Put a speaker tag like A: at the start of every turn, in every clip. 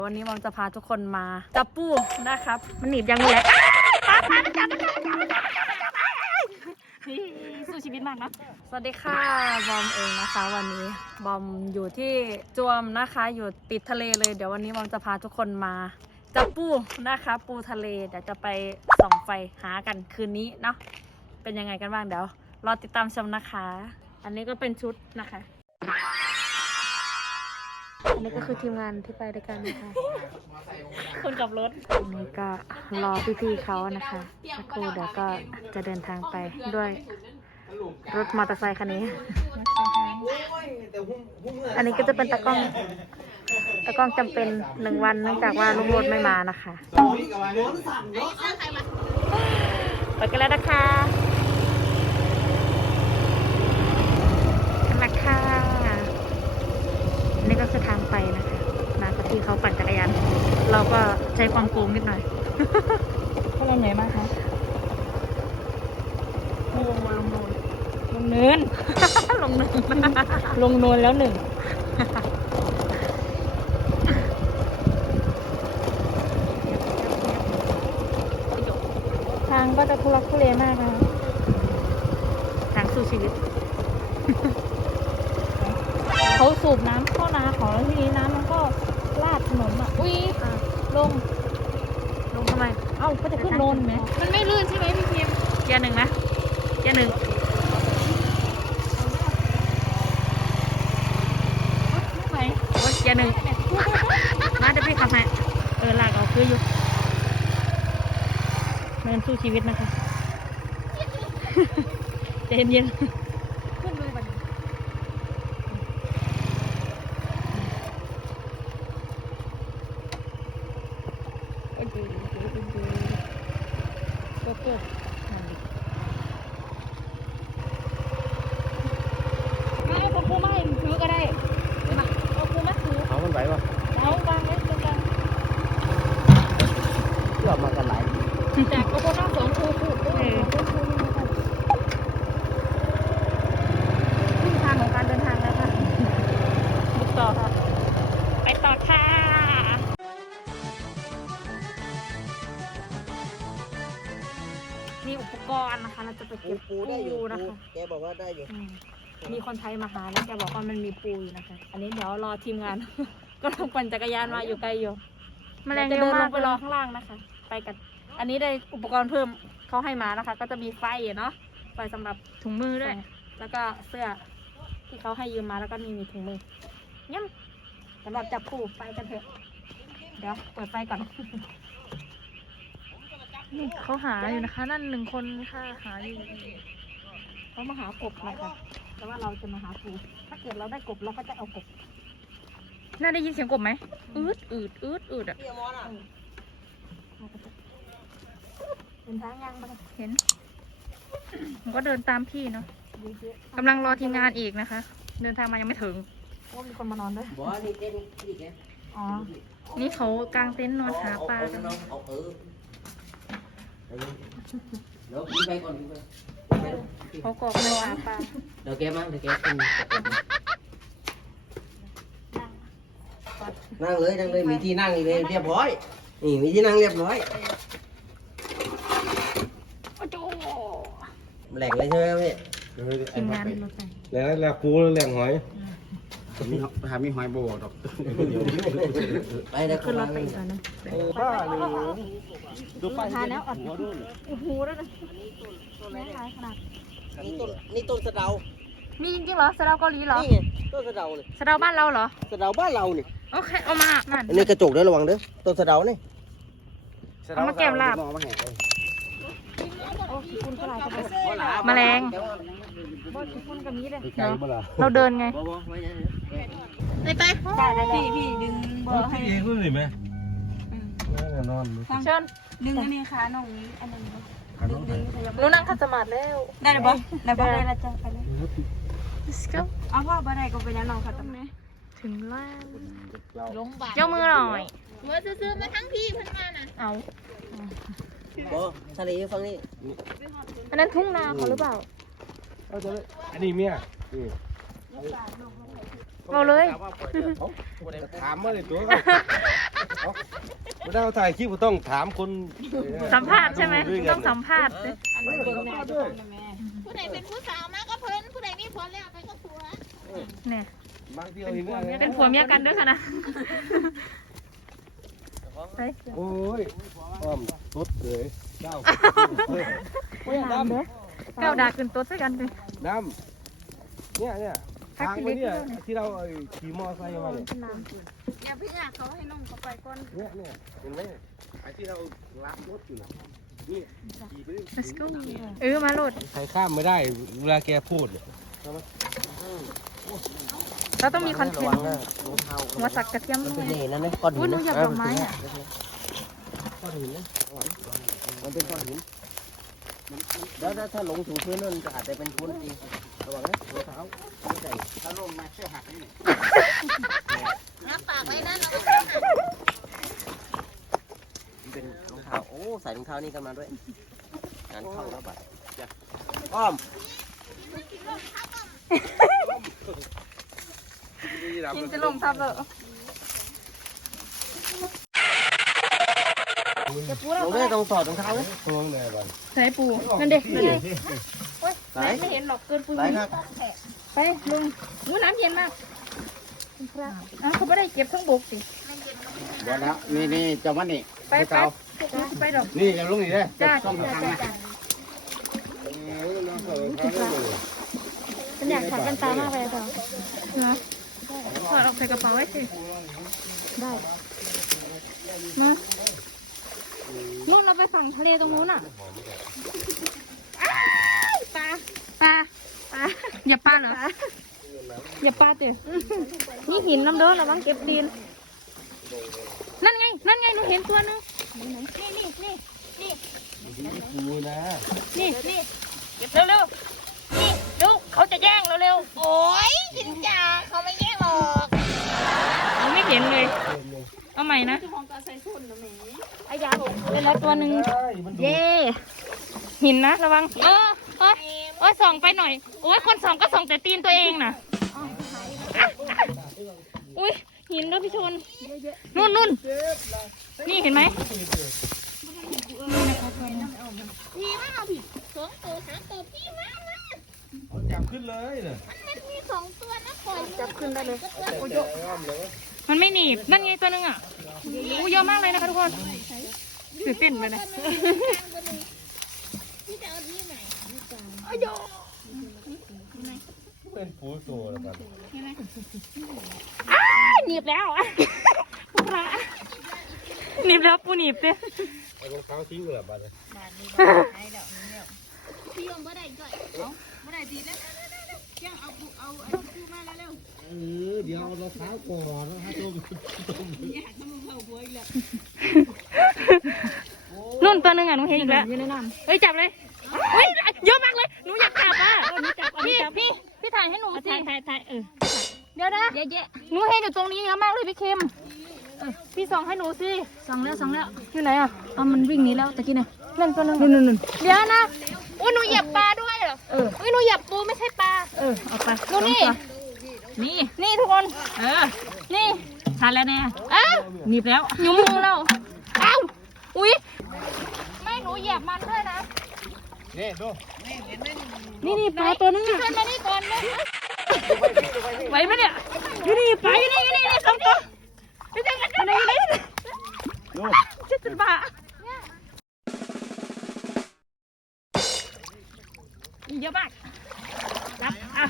A: วันนี้มอมจะพาทุกคนมาจับปูนะครับมันหนีบยังเลยสู้ชีวิตมากนะสวัสดีค่ะบอมเองนะคะวันนี้บอมอยู่ที่จวมนะคะอยู่ติดทะเลเลยเดี๋ยววันนี้บอมจะพาทุกคนมาจับปูนะคะปูทะเลเดี๋ยวจะไปส่องไฟหากันคืนนี้เนาะเป็นยังไงกันบ้างเดี๋ยวรอติดตามชมนะคะอันนี้ก็เป็นชุดนะคะอันนี้ก็คือทีมงานที่ไปด้วยกันนะคะคนขับรถอันนี้ก็รอพี่ๆเขานะคะสักครู่เดี๋ยวก็จะเดินทางไปด้วยรถมอเตอร์ไซค์คันนี้อันนี้ก็จะเป็นตะกล้องจำเป็น1 วันเนื่องจากว่าลุงโรดไม่มานะคะไปกันแล้วนะคะนี่ก็คือทางไปนะคะมากับที่เขาปั่นจักรยานเราก็ใช้ความโกงนิดหน่อยพวกเราใหญ่มากคะลงเนินลงโนนแล้ว1ทางก็จะทุลักทุเลมากนะทางสู้ชีวิตเขาสูบน้ำเข้านาของแล้วทีนี้น้ำมันก็ลาดถนนอ่ะอุ้ยลงทำไมเอ้าก็จะขึ้นโนนไหมมันไม่ลื่นใช่ไหมพี่พิมเกียร์ 1นะเกียร์ 1ไหนโอ้ยเกียร์ 1มาเดี๋ยวพี่ขับให้ลากเอาคืออยู่เดินสู้ชีวิตนะคะใจเย็นขึ้นเลยบัดนี้ก็ไม่ผมพูดไม่ถือก็ได้มาเอาพูดมาถือ
B: เอามันไหวปะ
A: เอาวางไว้ตรงกลาง
B: เกือบมากันหลาย
A: จากเอาพูดนั่ง2 คู่ขึ้นทางของการเดินทางแล้วค่ะบุกต่อค่ะไปต่อค่ะมีอุปกรณ์นะคะเราจะไปเก็บปูนะคะ
B: แกบอกว่าได้อยู่
A: มีคนไทยมาหาแล้วแกบอกว่ามันมีปูอยู่นะคะอันนี้เดี๋ยวรอทีมงาน ก็ต้องปั่นจักรยานมาอยู่ไกลอยู่แมลงเยอะมากไปรอข้างล่างนะคะไปกันอันนี้ได้อุปกรณ์เพิ่มเขาให้มานะคะก็จะมีไฟเนาะไฟสำหรับถุงมือด้วยแล้วก็เสื้อที่เขาให้ยืมมาแล้วก็มีถุงมือย่ำสำหรับจับปูไปกันเถอะเดี๋ยวเปิดไฟก่อนนี่เขาหาอยู่นะคะนั่น1 คนค่ะหาอยู่เขามาหากบนะคะแต่ว่าเราจะมาหาปูถ้าเกิดเราได้กบเราก็จะเอากบน่าได้ยินเสียงกบไหมอืดอ่ะเห็นทางยังบ้างเห็นผมก็เดินตามพี่เนาะกำลังรอทีมงานอีกนะคะเดินทางมายังไม่ถึงว่ามีคนมานอนด้วยอ๋อนี่เขากางเต็นท์นอนหาปลากัน
B: เดี๋ยวกินไปก่อน
A: เขากรอกเลยหาปลา
B: เดี๋ยวแกมาเดี๋ยวแกกินนั่งเลยมีที่นั่งอีกเลยเรียบร้อยนี่มีที่นั่งเรียบร้อยแหล่งเลยใช่ไหมพี่
A: ทีมงาน
C: แล้วปูแหล่งหอย
B: มีหอยโบดอกไปเดี๋ยว
A: ขึ้นรถไปอีกแล้วนะ
C: บ้าเลย
A: ดูไปทานแล้วอ่อนโอ้โหแล้วนะไม่หายขนาด
B: นี่ต้นสะเดา
A: มีจริงๆเหรอสะเดาเกาหลีเหรอ
B: นี่ไงต้นสะเดาเลย
A: สะเดาบ้านเราเหรอ
B: สะเดาบ้านเรานี่
A: โอเคเอามา
B: อันนี้กระจกด้วยระวังเด้อต้นสะเดานี่
A: เอามาแก้มลาบแมลงเราเดินไงไปพี่ดึงเบอร์ให้
C: คุณหรือไม่นอน
A: เชิญ
D: ดึงอันนี้ค่ะน้องอันนั้น
A: รู้นั่งขัดสมาธิแล้ว
D: ได้หรือเปล่าได้แล้วจ้ะไปเลย
A: let's go
D: เอาพ่อบ่ได้ก็ไปยังน้องค่ะตรงนี้
A: ถึงแล้วเจ้ามือหน่อย
D: ว่าซื้อมาทั้งพี่เพิ่นมาน่ะ
A: เอา
B: โอ้ทะเลฟังนี่
A: อันนั้นทุ่งนาเขาหรือเปล่า
C: อันนี้เมีย
A: เอาเลย
C: ถามมาเลยตัวได้เอาถ่ายคลิปก็ต้องถามคน
A: สัมภาษณ์ใช่ไหมต้องสัมภาษณ์สิ
D: ผู้ใดเป็นผู้สาวมาก็เพิ่นผู้ใดมีผัวแล้วไปก็ผัว
A: เนี่ย
C: บางทีเราเห็นว่า
A: เป็นผัวเมียกันด้วยค่ะนะไป
C: โอ้ยอ้อมสดเลยเจ้า
A: น้ำเด้อก้าวดาขึ้นโต๊ะด้วยกันเลย
C: น้ำเนี่ยทางไปเนี่ยที่เราขี่มอไซค์มาเนี่ย
D: อย่าเพิ่งอ่ะเขาให้น้องเขาไปก่อน
C: เนี่ยเห็นไหมไอ้ที่เราล้างรถอยู่น่ะนี่ขี่ไปดิ
A: let's go มาโหลด
C: ใครข้ามไม่ได้เวลาแกพูดเนี่ย
A: เราต้องมีคอนเทนต์
C: รองเท้า
A: หัวสักกระเทียม
B: มันเป็นเห็นนั่นไหมก้อนหิ
A: อุ้ย
B: น
A: หนู
B: นะ
A: อยากดอกไม้อ่ะ
B: ก้อนหินนะมันเป็นก้อนหินแล้วถ้าลงถึงพื้นนั่นจะอาจจะเป็นพื้นจริงระวังนะรองเท้าไม่ใส่ถ้าลงมาเชือกหักนี่
D: รับปากไว้นะเรา
B: มันเป็นรองเท้าโอ้ใส่รองเท้านี่กันมาด้วยงานเข้าแล้วบัดอ้อม
A: ยิงจะลงทับเลย
B: ลงได้ต้องถอดรองเท้าเลย
C: พวงไหนบ้าง
A: ใส่ปูนั่นเด็กนั่นเลย
B: ไหน
A: ไม่เห็นหรอกเกินปู
B: ไหนครับ
A: ไปลุงนู้น้ำเย็นมากเขาไม่ได้เก็บทั้งบกสิ
B: เดี๋ยวแล้วนี่จะวันนี้
A: ไปไปดอก
B: นี่จะลงนี่ได้
A: จ้า
B: ต้องทางนะ
A: ฉันอยากถอดแว่นตามากเลยเถอะนะถอดออกใส่กระเป๋าไว้สิได้นะนู่นเราไปฝั่งทะเลตรงนู้นอ่ะปลาอย่าปลาเหรออย่าปลาเถอะนี่หินน้ำเด้อระวังเก็บดินนั่นไงหนูเห็นตัวนึงนี่
C: ดูนะ
A: นี่เก็บเร็วๆนี่ดูเขาจะแย่งเร็ว
D: โอ้ยจินจ่าเขาไม่แย่งหรอก
A: ๆเราไม่เห็นเลยเอาใหม่นะไอ้ยาเล่นแล้วตัวหนึ่งเย่หินนะระวังโอ้ยส่องไปหน่อยโอ้ยคนส่องก็ส่องแต่ตีนตัวเองน่ะอุ้ยหินแล้วพี่ชนนู่นนี่เห็นไหม
D: พี่มาเอาพี่2 ตัว 3 ตัวพี่มา
C: จับขึ้นเลยเนี่ย
D: มันมี2 ตัวนะปล่อย
A: จับขึ้นได้เลยมันไม่หนีบนั่นไงตัวหนึงอ่ะอู้เยอะมากเลยนะคะทุกคนตื่นเต้นไปนะ
D: พี่จะเอาที่ไหน
C: เป็นปูโซ่แล้วกัน
A: หนีบแล้วพระหนีบแล้วปูหนีบเนี่ย
C: เอารองเท้าทิ้งเลยบ้านเลย
D: พี่ยอมบ่ได้ก่อนบ่ได้ดีแล้วยังเอาไอ้ปูมาแล้ว
C: เดี๋ยวเอารองเท้าก่อนรองเท้าต้ม
A: นุ่นตัวหนึงอ่ะหนูเห็นอีกแล้วเฮ้ยจับเลยเฮ้ยเยอะมากเลยหนูอยากจับอ่ะพี่ถ่ายให้หนูสิถ่ายเดี๋ยวนะหนูเห็นอยู่ตรงนี้เยอะมากเลยพี่เค็มพี่ส่องให้หนูสิส่องแล้วอยู่ไหนอ่ะมันวิ่งหนีแล้วตะกี้เนี่ยนั่นตัวหนึงนู่นเดี๋ยวนะอุ้ยหนูเหยียบปลาด้วยเหรออุ้ยหนูเหยียบปูไม่ใช่ปลาเอาไปดูนี่ทุกคนนี่ทานแล้วแน่หนีบแล้วยุ่งมือแล้วอ้าวอุ้ยไม่หนูเหยียบมันด้วยนะ
B: นี่ดู
A: นี่ปลาตัวนึงอ่ะมานี่ก่อนเลยไหวไหมเนี่ยอยู่นี่ไปนี่สองตัวไปจังกันอยู่นี่จะบ้าเยอะมากรับอ่ะ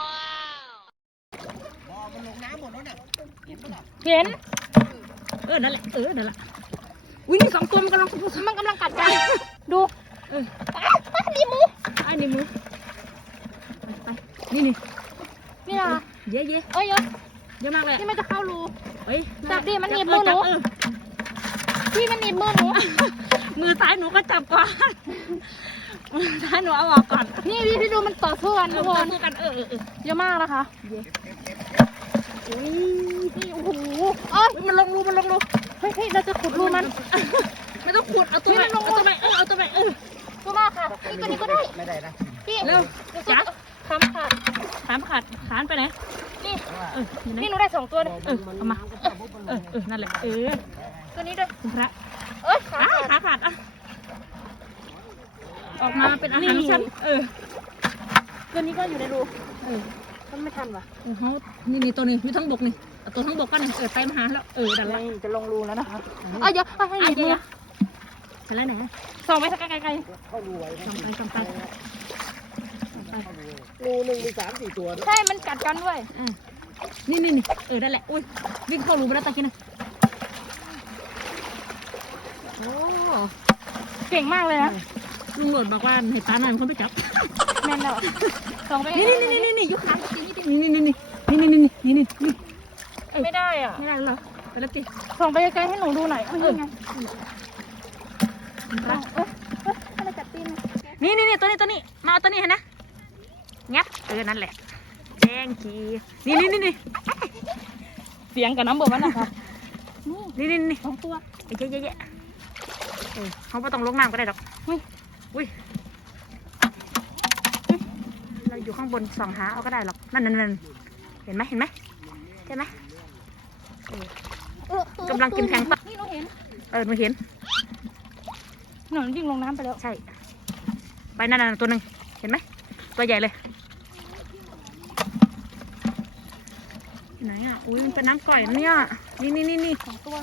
A: เห็นนั่นแหละอุ้ยนี่2 ตัวมันกำลังกัดกันดูนี่มือไปนี่นะเยอะเยอะมากเลยนี่มันจะเข้ารูจับดิมันหนีบมือหนูพี่มันหนีบมือหนูมือซ้ายหนูก็จับก่อนมือซ้ายหนูเอาออกก่อนนี่พี่ดูมันต่อสู้กันทุกคนเยอะมากนะคะโอ้โหมันลงรูเฮ้ยเราจะขุดรูมันไม่ต้องขุดเอาตัวไปตัวมากค่ะนี่ตัวนี้ก็ได้
B: ไม่ได้นะ
A: พี่เร็วจ้ะขามขาดขานไปไหนนี่หนูได้2 ตัวเลยเอามานั่นแหละตัวนี้ด้วยพระเอ้ยขาขาดอ่ะออกมาเป็นอาหารชั้นตัวนี้ก็อยู่ในรูก็ไม่ทันว่ะเขานี่ตัวนี้มีทั้งบกนี่ตัวทั้งบกก็นี่เต็มหาแล้วดันละจะลงรูแล้วนะคะเดี๋ยวให้หยิบมือเสร็จแล้วไหนส่องไปสักไกลๆเข้ารูไว้ส่องไป
C: รูหนึ่งมี3-4 ตัวด้วย
A: ใช่มันกัดกันด้วยนี่นั่นแหละอุ้ยวิ่งเข้ารูไปแล้วตะกี้นะโอ้เก่งมากเลยนะลุงโหลดบอกว่าเห็นตาหน่อยคนไปจับแม่นแล้วส่องไปนี่ยุคค้างนี่ไม่ได้อ่ะไม่ได้หรอไปแล้วจิส่องไปไกลๆให้หนูดูหน่อยไงอะไรจับตีนนี่ตัวนี้มาเอาตัวนี้เห็นนะงับนั่นแหละแจ้งกีนี่เสียงกับน้ำเบอร์มันนะคะนี่2 ตัวไอ้เจ๊เขาไม่ต้องลงน้ำก็ได้หรอกอุ้ยเราอยู่ข้างบนส่องหาเอาก็ได้หรอกนั่นเห็นไหมใช่ไหมกำลังกินแทงนี่หนูเห็นหนูเห็นหนูยิ่งลงน้ำไปแล้วใช่ไปนั่นตัวหนึ่งเห็นไหมตัวใหญ่เลยไหนอ่ะอุ้ยมันเป็นน้ำก่อยเนี่ยนี่2 ตัว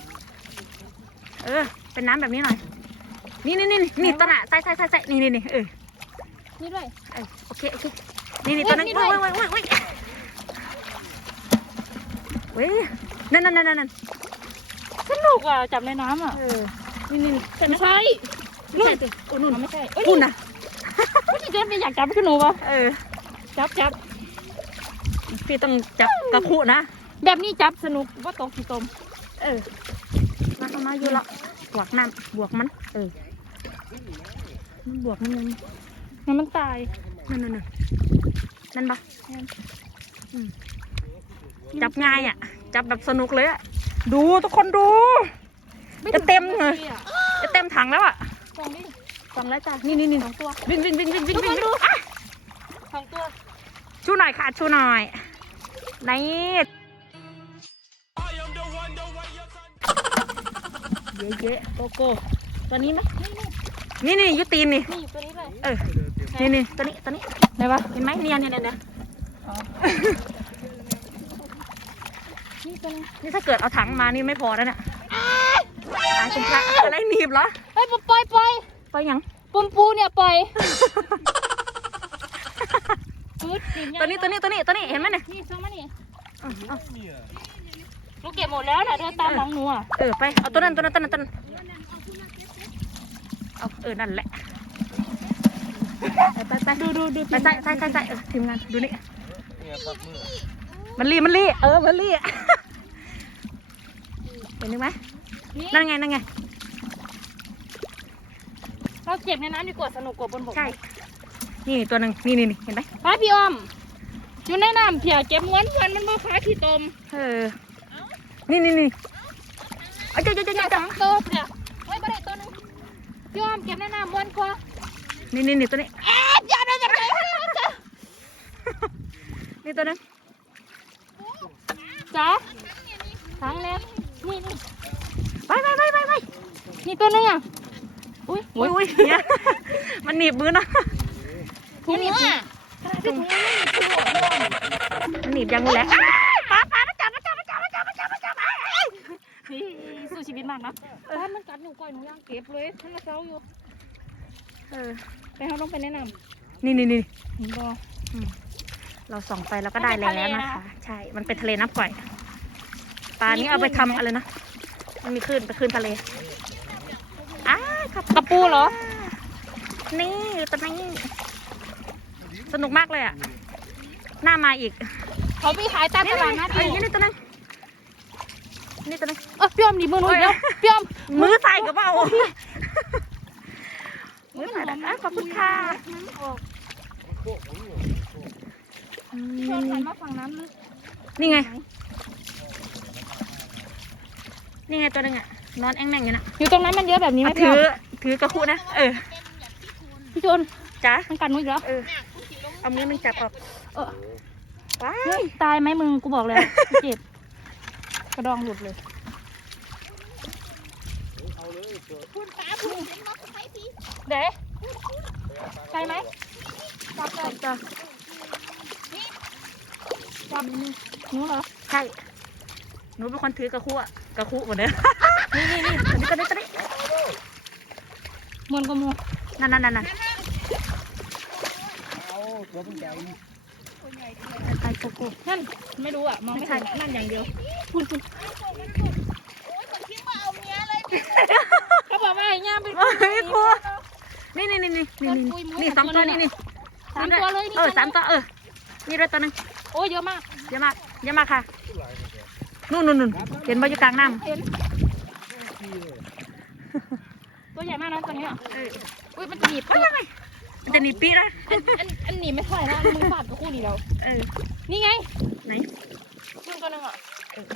A: เป็นน้ำแบบนี้หน่อยนี่ต้นอ่ะใส่นี่นี่ด้วยโอเคนี่ตัวนั้นเว้ยนั่นสนุกอ่ะจับในน้ำอ่ะนี่ไม่ใช่นู่นไม่ใช่คุณน่ะพี่เจ๊ไม่อยากจับขึ้นหนูปะจับพี่ต้องจับกระคุนะแบบนี้จับสนุกว่าตกกี่ตมมาอยู่ละบวกน้ำบวกมันบวกมันตายนั่นปะจับง่ายอ่ะจับแบบสนุกเลยอ่ะดูทุกคนดูจะเต็มถังแล้วอ่ะสองแล้วจ้ะนี่2 ตัววิ่งดู2 ตัวชูหน่อยค่ะชูหน่อยนี่เยอะโกโก้ตัวนี้ไหมนี่ยูตีนนี่ตัวนี้เลยนี่ตัวนี้ไหนวะเห็นไหมเนี่ยนี่ตัวนี้นี่ถ้าเกิดเอาถังมานี่ไม่พอแล้วเนี่ยคุณพระอะไรหนีบเหรอปล่อยยังปูเนี่ยปล่อยตัวนี้เห็นไหมเนี่ยนี่ส่งมานี่ลูกเก็บหมดแล้วนะเดินตามหลังหนูอ่ะไปเอาตัวนั้นเอานั่นแหละไปดูไปใส่ทีมงานดูนี่มันรีมันรีเห็นไหมนั่นไงเราเก็บในน้ำดีกว่าสนุกกว่าบนบกใช่นี่ตัวหนึ่งนี่เห็นไหมป้าพี่อมอยู่ในน้ำเผี่ยเก็บม้วนมันมาฟ้าขี้ตมนี่เอาเจ้า2 ตัวเนี่ยไม่ได้ตัวนึงพี่อมเก็บในน้ำม้วนกว่านี่ตัวนี้อย่าได้นี่ตัวนึงจ้าทั้งเลยนี่ไปนี่ตัวนึงอ่ะอุ้ยเนี่ยมันหนีบมือนะถุงอ่ะมันหนีบยังแหละป้ามาจับสู้ชีวิตมากนะมันกัดหนูก่อยหนูยังเก็บเลยท่านมาเซาอยู่ไปเขาต้องไปแนะนำนี่เห็นบ่เราส่องไปแล้วก็ได้แล้วนะคะใช่มันเป็นทะเลน้ำก่อยปลานี้เอาไปทำอะไรนะมันมีคลื่นไปคลื่นทะเลกระปูเหรอนี่ตัวนี้สนุกมากเลยอ่ะหน้ามาอีกเขาไปขายตามตลาดนัดนี่ตัวนึงพี่อมดีมือหนูอีกแล้วพี่อมมือใส่กระเป๋ามือใส่ขอบคุณค่ะมาฝั่งน้ำลึกนี่ไงตัวนึงอ่ะนอนแอ่งๆอยู่นะอยู่ตรงนั้นมันเยอะแบบนี้ไหมถือกระคุนะพี่จูนจ้ามันกัดมืออีกแล้วเอามือนึงจับออกว้ายตายไหมมึงกูบอกแล้วเจ็บกระดองหลุดเลย
D: คุณตาคุณเห็นว่าใครสิ
A: เด้ใช่ไหมจับเลยจับจับหนูเหรอใช่หนูเป็นคนถือกระคู่อะกระคู่หมดเลยนี่ตัวนี้มวนก็มัวนั่น
B: เอาตัวเป็นใหญ่
A: ไอ้โกโก้นั่นไม่รู้อ่ะมองไม่ทันนั่นอย่างเดียวคุณ
D: โอ้ยคนคิดว่าเอาเมียเลย
A: เขาบอกว่าไอ้ย่าเป็น
E: ไม่กลัวนี่สองตัวนี่
A: สามตัวเลย
E: สามตัวนี่ด้วยตัวนึง
A: โอ้ยเยอะมาก
E: เยอะมากค่ะนู่นเห็นบ่อยู่กลางน้ำ
A: เห็นตัวใหญ่มากนะตัวนี้อุ้ยมันจะหนีบ
E: มันจะหนีปีนะ
A: อันหนีไม่เท่าไหร่นะมือฟาดกับคู่นี้แล้วนี่ไง
E: ไหน
A: มึงตัวนึงอ่ะ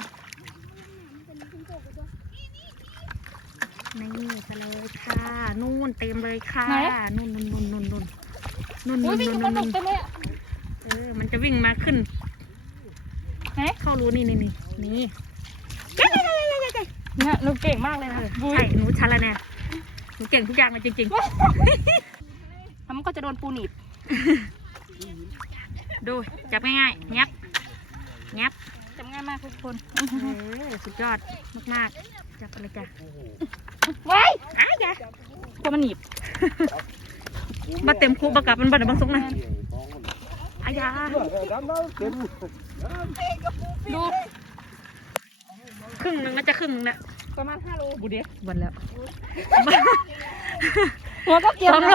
E: นี่ไปเลยค่ะนู่นเต็มเลยค่ะนู่น
A: อุ้ยวิ่งกับมันเต็มเลยอ่ะ
E: มันจะวิ่งมาขึ้นเข้ารูนี่เนี่ย
A: หนูเก่งมากเลยนะ
E: ใช่หนูชันละแน่หนูเก่งทุกอย่างเลยจริง
A: แล้วมันก็จะโดนปูหนีบ
E: ๆดูจับง่ายๆงับ
A: จำง่ายมากทุกคน
E: สุดยอดมากๆจับอะไรจ้ะ
A: ว้าย
E: จ้ะ
A: ตัวมันหนีบ
E: มาเต็มคูบกลับมันบันบางสงนะอายา
C: ดำน้ำเต็ม
A: ดู
E: ครึ่งนึงน่าจะครึ่งนึงนะ
A: ประมาณ5 โลบูเดส
E: วันแล้ว
A: หัวก็เกี่ยวนะ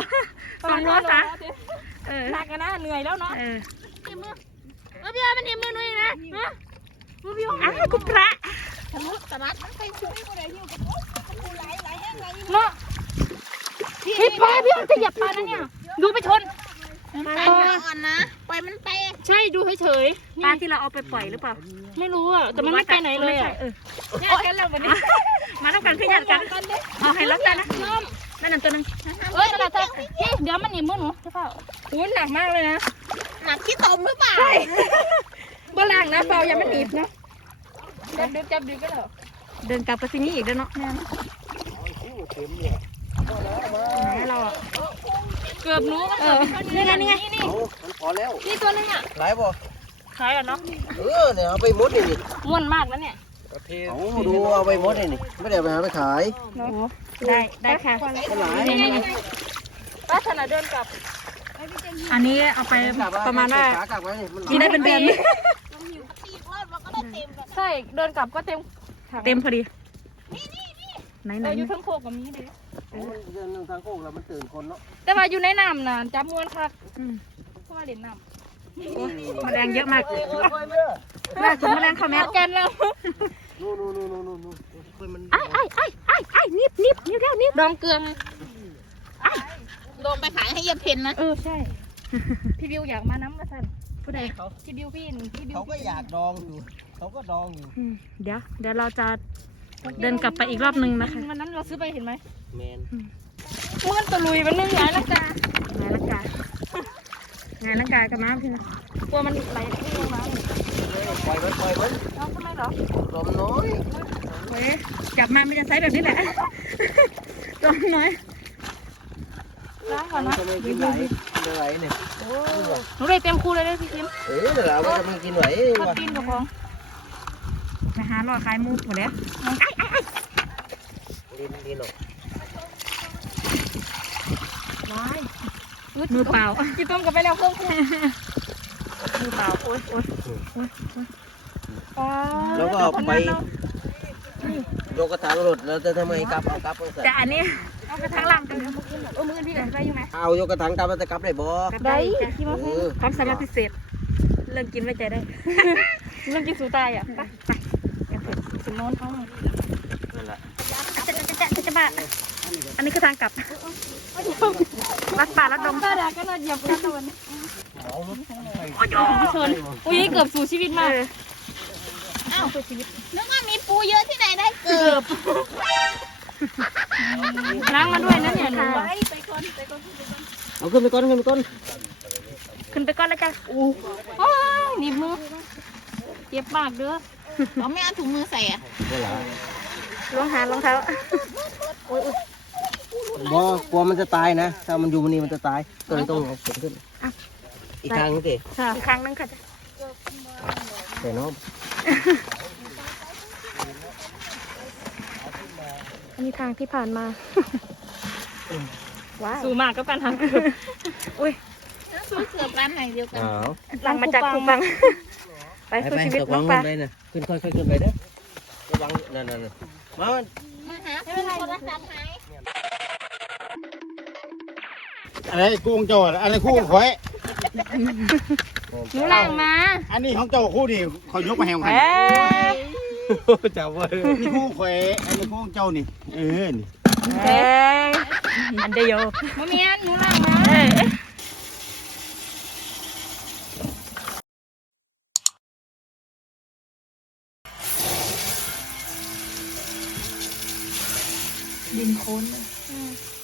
E: 200ซะ
A: หนักกันนะเหนื่อยแล้วเนาะพี่มันหนีบมือหนูอีกนะพี่
E: คุณพระ
D: ทะลุตลาดมันไปซื้อบ่ได้หิ้วกับกูหลายแห้งหลาย
A: เนาะพี่ปลาพี่จะเหยียบปลานะเนี่ยดูไปชน
D: ไปอ่อนนะปล่อยมันไป
A: ใช่ดูเฉย
E: ปลาที่เราเอาไปปล่อยหรือเปล่า
A: ๆไม่รู้อ่ะแต่มันไม่ไปไหนเลยอ่ะ
D: เนี่ยกันแล้ววันนี้
E: มาต้องการขึ้นยันกันเอาให้ล็อกกันนะนั่นตัวนึง
A: เอ้ยกระดาษเดี๋ยวมันหนีบมือหนูใช่เปล่าอุ้ยหนักมากเลยนะ
D: หนักที่ตมหรือเปล่า
A: เบอร์ล่างนะเปล่าอย่ามันหนีบนะจับดึงก็เถอะ
E: เดินกลับไปที่นี่อีกแล้วเนาะ
C: เต็มเนี่ย
E: เรา
A: เกือบรู้ก็เถอะ
E: นี่ไง
B: เอามันพอแล้ว
A: นี่ตัวนึงอ่ะ
B: หลายบ่
A: ขายกันเนาะ
B: เนี่ยเอาไปหมดนี่
A: ม่วนมากแล้วเนี่ย
C: ประเทศ
B: เอาดูเอาไปหมดนี่ไม่ได้เอาไปหาไปขาย
E: ได้ค่ะ
B: ก็หลาย
A: ป้าถนัดเดินกลับ
E: อันนี้เอาไปประมาณว่า
B: ขากลับไว้นี่มัน
E: กินได้เป็นเดือน
D: ตีรอบเราก็ได้เต็มแบบ
A: ใช่เดินกลับก็เต็ม
E: เต็มพอดีไหน
A: อยู่ทั้งโคกกับมีเลย
B: มันเดินทางโค้งแล้วมันตื่นคนเนาะ
A: แต่ว่าอยู่ในน้ำน่ะจับม้วนคักเพราะว่าเล่นน้ำ
E: แมลงเยอะมากล่าสุดแมลงเข้าแมส
A: กันแล้ว
B: นู่นคนมัน
E: ไอ้นิบแล้วนิบ
A: ดองเกลือไง
D: ลงไปขายให้ยายเพนนะ
A: ใช่ พี่บิวอยากมาน้ำมาสั่น
E: ผู้ใด
A: พี่บิวพี่บิว
B: เขาก็อยากดองอยู่เขาก็ดองอยู่
E: เดี๋ยวเราจะเดินกลับไปอีกรอบนึงนะคะ
A: วันนั้นเราซื้อไปเห็นไหม
B: แมน
A: ม้วนตะลุยมันนึ่งไงล่ะจ้า
E: ไงร่างกายกับม้าพี่นะ
A: กลัวมันไหลที่ลงมา
B: ปล่อยมัน
A: น้องทำไมเหรอ
B: ลมน้อย
E: เว้ยจับมาไม่จะไซส์แบบนี้แหละตัวน้อย
A: ล้างก่อนนะ
B: จะไม่กินไหลเนี่ย
A: หนูเลยเต็มคูเลยเลยพี่คิม
B: เดี๋ยวเราจะไม่กินไหล
A: ก็
B: ว่ะ
A: กินกับของ
E: ไปหาหลอดขายมูหมดแล้ว
B: ดินออก
E: มือเปล่า
A: กินต้มกับไปแล้วเครื่องคู
E: มือเปล่าโอ๊ย
B: แล้วก็ไปโยกกระถางรถแล้วจะทำไมกลับเอากลับ
E: แต่อันนี้เอาไปทางหลังกัน
A: มือพี่กันไปอยู่ไหม
B: เอาโยกกระถางกลับแล้วจะกลับได้บ่
A: ได้ที่มา
E: ความสามารถพิเศษเรื่องกินไว้ใจได้
A: เรื่องกินสูตายอ่ะไปถึงโน้นเขา
B: นั่นแหละ
E: จะบ้าอันนี้คือทางกลับรัดป่ารัดดง
A: ป้าดาก็น่าเหยียบกันวัน
B: เอา
E: โอ้ย
A: ชนอุ้ยเกือบสู่ชีวิตมาก
D: อ้าวนึกว่ามีปูเยอะที่ไหนได้เกือบ
A: ล้างมาด้วยนะเนี่ยหนู
D: ไปก่อน
B: เอาขึ้นไปก่อน
E: ขึ้นไปก้อนแล้วจ้ะ
A: โอ้ยหนีบมือเจ็บมากเด้อ
D: เราไม่เอาถุงมือใส่อ่ะ
B: นี่แหละ
E: รองเท้า
A: โอ้
B: กลัวมันจะตายนะ ถ้ามันอยู่บนนี้มันจะตายก็เลยต้องเอาเข็นขึ้น อีกทางนึงสิ
E: ค่ะอีกครั้งนึงค่ะ
B: แต่เนาะ
E: อันนี้ทางที่ผ่านมา ว้าว
A: สูมากก็การทางคือ
E: อุ้ย
D: ซื้อเสือร้านไหนเดียวกัน
B: อ้าว
E: หลังมาจากคูปัง ไป
B: ไป
E: สู้ชีวิต
B: ตก
E: น้
B: วั
E: อง ง
B: ล
E: ปลาง
B: ไปนะขึ้นค่อยๆขึ้นไปเด้อระวังนั่นมา
D: มาหาซื้อโทรศัพท์หาย
F: อะไรกุ้งเจ้าอะไรคู่ข่อย
E: หนูล่างมา
F: อันนี้ของเจ้าคู่นี่เขายกมาแหงหัน
C: จับไว้
F: นี่คู่ข่อยอันนี้คู่ของเจ้านี่นี่
E: เอ้ยอันเดียว
D: มาเมียนหนูล่างมา
E: เอ้ย
A: ดินโค้น